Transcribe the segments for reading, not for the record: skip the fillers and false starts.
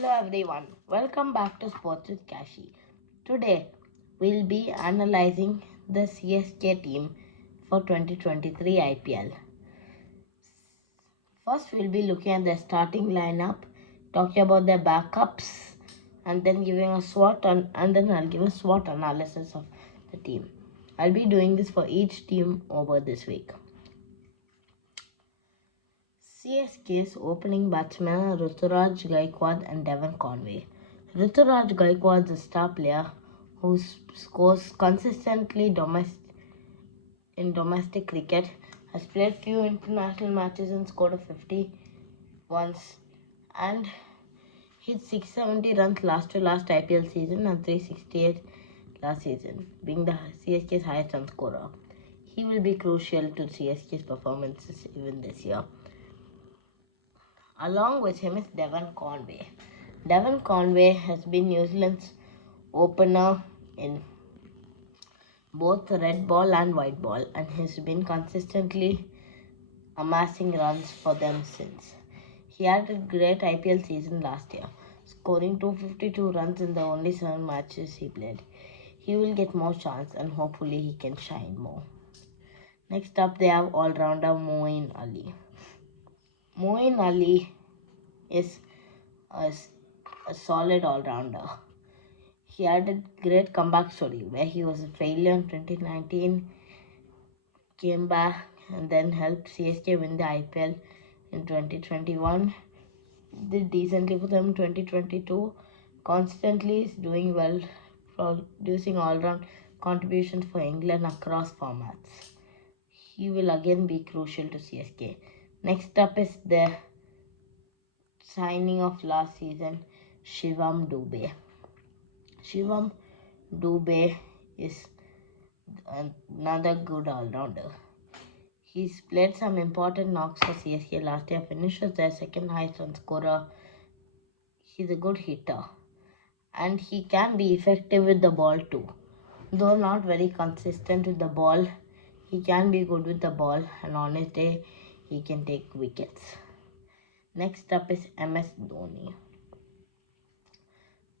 Hello everyone, welcome back to Sports with Kashi. Today we'll be analyzing the CSK team for 2023 IPL. First we'll be looking at their starting lineup, talking about their backups, and then giving a SWOT and then I'll give a SWOT analysis of the team. I'll be doing this for each team over this week. CSK's opening batsmen are Ruturaj Gaikwad and Devon Conway. Ruturaj Gaikwad is a star player who scores consistently in domestic cricket, has played few international matches and scored a 50 once, and hit 670 runs last to last IPL season and 368 last season, being the CSK's highest run scorer. He will be crucial to CSK's performances even this year. Along with him is Devon Conway. Devon Conway has been New Zealand's opener in both red ball and white ball and has been consistently amassing runs for them since. He had a great IPL season last year, scoring 252 runs in the only 7 matches he played. He will get more chance and hopefully he can shine more. Next up, they have all-rounder Moeen Ali. Moeen Ali is a solid all-rounder. He had a great comeback story where he was a failure in 2019, came back and then helped CSK win the IPL in 2021. Did decently for them in 2022. Constantly is doing well, producing all-round contributions for England across formats. He will again be crucial to CSK. Next up is the signing of last season, Shivam Dube. Shivam Dube is another good all-rounder. He's played some important knocks for CSK last year, finishes their second highest run scorer. He's a good hitter and he can be effective with the ball too. Though not very consistent with the ball, he can be good with the ball and on his day he can take wickets. Next up is MS Dhoni.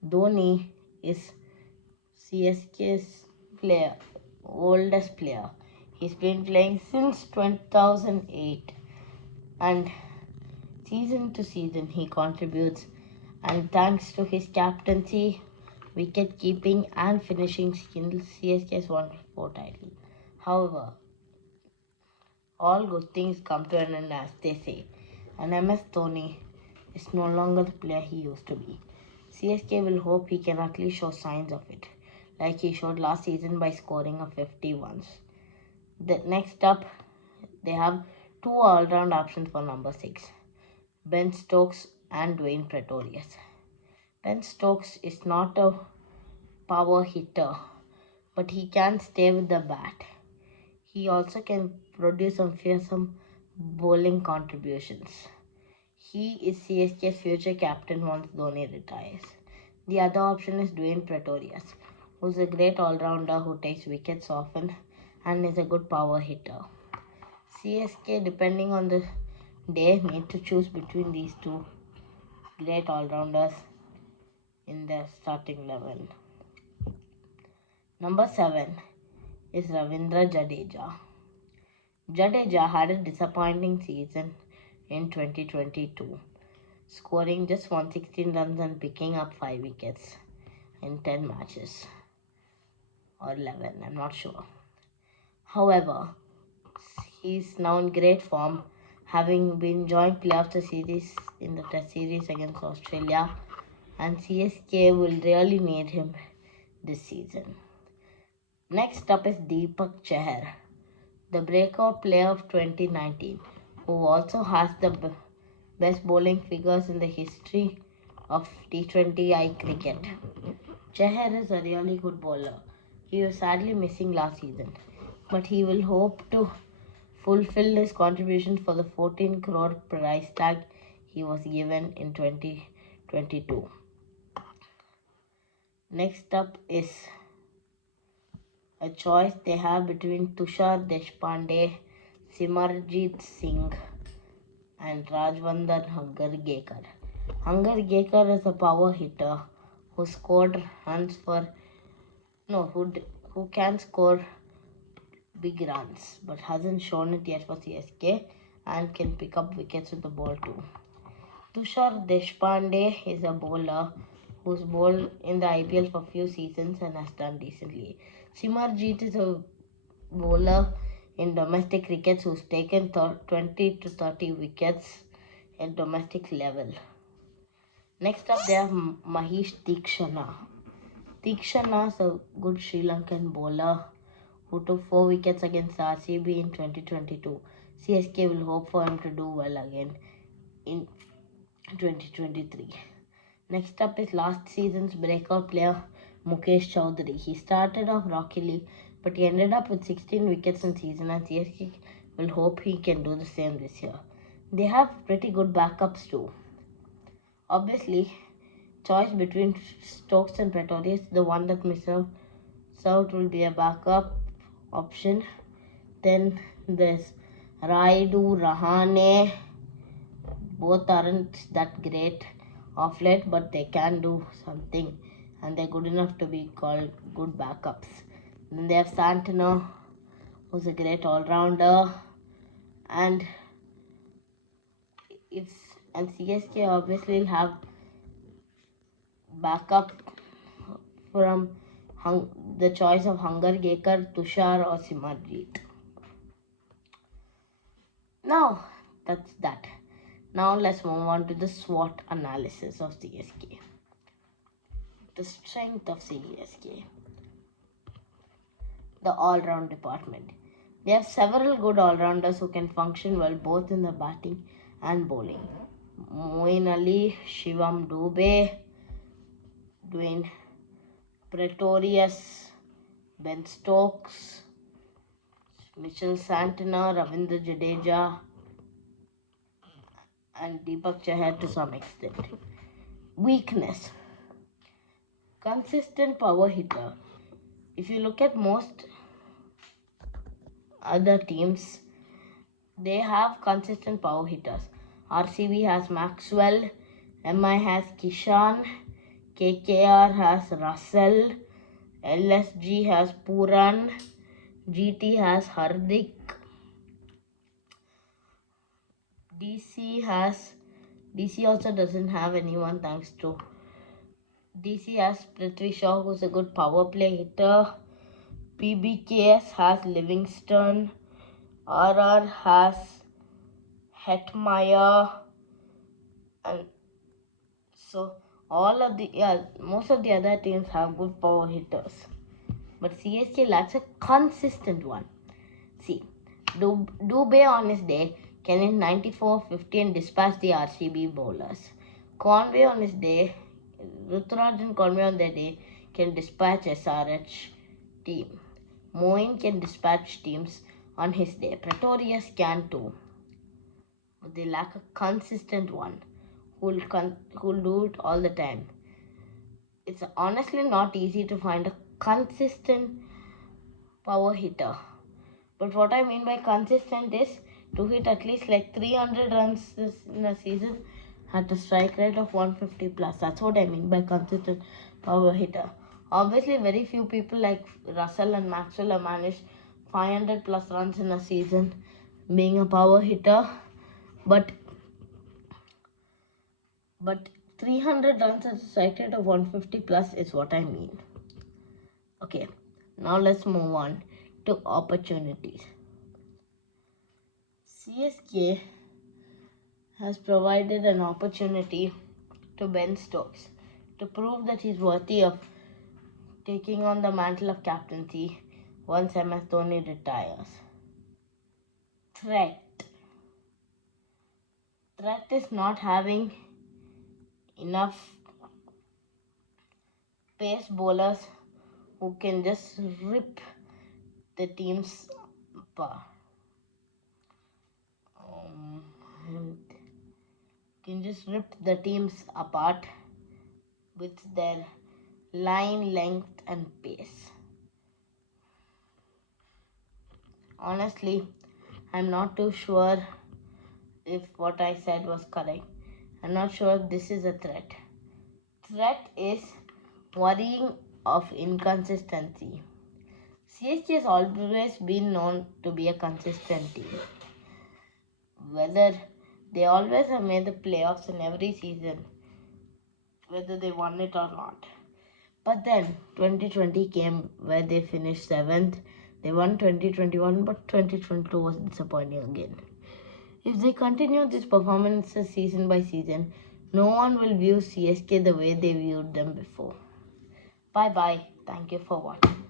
Dhoni is CSK's oldest player. He's been playing since 2008 and season to season he contributes, and thanks to his captaincy, wicket keeping and finishing skills, CSK has won 4 titles. However, all good things come to an end, as they say, and MS Dhoni is no longer the player he used to be. CSK will hope he can at least show signs of it, like he showed last season by scoring a 50 once. Next up, they have 2 all-round options for number 6, Ben Stokes and Dwayne Pretorius. Ben Stokes is not a power hitter, but he can stay with the bat. He also can produce some fearsome bowling contributions. He is CSK's future captain once Dhoni retires. The other option is Dwayne Pretorius, who is a great all-rounder who takes wickets often and is a good power hitter. CSK, depending on the day, need to choose between these 2 great all-rounders in their starting 11. Number 7 is Ravindra Jadeja. Jadeja had a disappointing season in 2022, scoring just 116 runs and picking up 5 wickets in 10 matches or 11, I'm not sure. However, he's now in great form, having been joint player of the series in the Test series against Australia, and CSK will really need him this season. Next up is Deepak Chahar, the breakout player of 2019, who also has the best bowling figures in the history of T20I cricket. Chahar is a really good bowler. He was sadly missing last season, but he will hope to fulfill his contribution for the 14 crore price tag he was given in 2022. Next up is a choice they have between Tushar Deshpande, Simarjit Singh and Rajwandar Gargekar. Hunger Gaker is a power hitter who scored runs for no who can score big runs but hasn't shown it yet for CSK and can pick up wickets with the ball too. Tushar Deshpande is a bowler who's bowled in the IPL for few seasons and has done decently. Simarjeet is a bowler in domestic cricket who's taken 20 to 30 wickets at domestic level. Next up, they have Mahesh Deekshana. Deekshana is a good Sri Lankan bowler who took 4 wickets against RCB in 2022. CSK will hope for him to do well again in 2023. Next up is last season's breakout player Mukesh Chowdhury. He started off rockily, but he ended up with 16 wickets in season, and CSK will hope he can do the same this year. They have pretty good backups too. Obviously, choice between Stokes and Pretorius, the one that misses out will be a backup option. Then there's Raidu, Rahane. Both aren't that great off late, but they can do something and they're good enough to be called good backups. Then they have Santino, who's a great all-rounder, and CSK obviously will have backup from the choice of Hunger Gaker, Tushar or Simarjeet. Now that's that. Now let's move on to the SWOT analysis of CSK. The strength of CSK. The all-round department. They have several good all-rounders who can function well both in the batting and bowling. Moeen Ali, Shivam Dube, Dwayne Pretorius, Ben Stokes, Mitchell Santana, Ravindra Jadeja, and Deepak Chahar to some extent. Weakness. Consistent power hitter. If you look at most other teams, they have consistent power hitters. RCB has Maxwell, MI has Kishan, KKR has Russell, LSG has Puran, GT has Hardik, DC also doesn't have anyone thanks to DC has Prithvi Shaw, who's a good power play hitter. PBKS has Livingston. RR has Hetmeyer. And so most of the other teams have good power hitters. But CSK lacks a consistent one. See, Dubey on his day can hit 94, 50 and dispatch the RCB bowlers. Conway on his day, Ruturaj and Conway on their day can dispatch SRH team. Moeen can dispatch teams on his day. Pretorius can too. But they lack a consistent one who'll do it all the time. It's honestly not easy to find a consistent power hitter. But what I mean by consistent is to hit at least like 300 runs in a season at a strike rate of 150 plus. That's what I mean by consistent power hitter. Obviously, very few people like Russell and Maxwell have managed 500 plus runs in a season being a power hitter. But 300 runs at a strike rate of 150 plus is what I mean. Okay, now let's move on to opportunities. CSK has provided an opportunity to Ben Stokes to prove that he's worthy of taking on the mantle of captaincy once MS Dhoni retires. Threat is not having enough pace bowlers who can just rip the teams apart. Can just rip the teams apart with their line length and pace. Honestly, I'm not too sure if what I said was correct. I'm not sure if this is a threat. Threat is worrying of inconsistency. CSK has always been known to be a consistent team. Whether they always have made the playoffs in every season, whether they won it or not. But then 2020 came where they finished 7th. They won 2021, but 2022 was disappointing again. If they continue this performances season by season, no one will view CSK the way they viewed them before. Bye bye. Thank you for watching.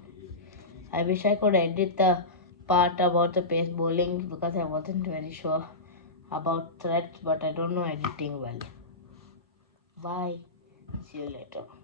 I wish I could edit the part about the pace bowling because I wasn't very sure about threats, but I don't know editing well. Bye. See you later.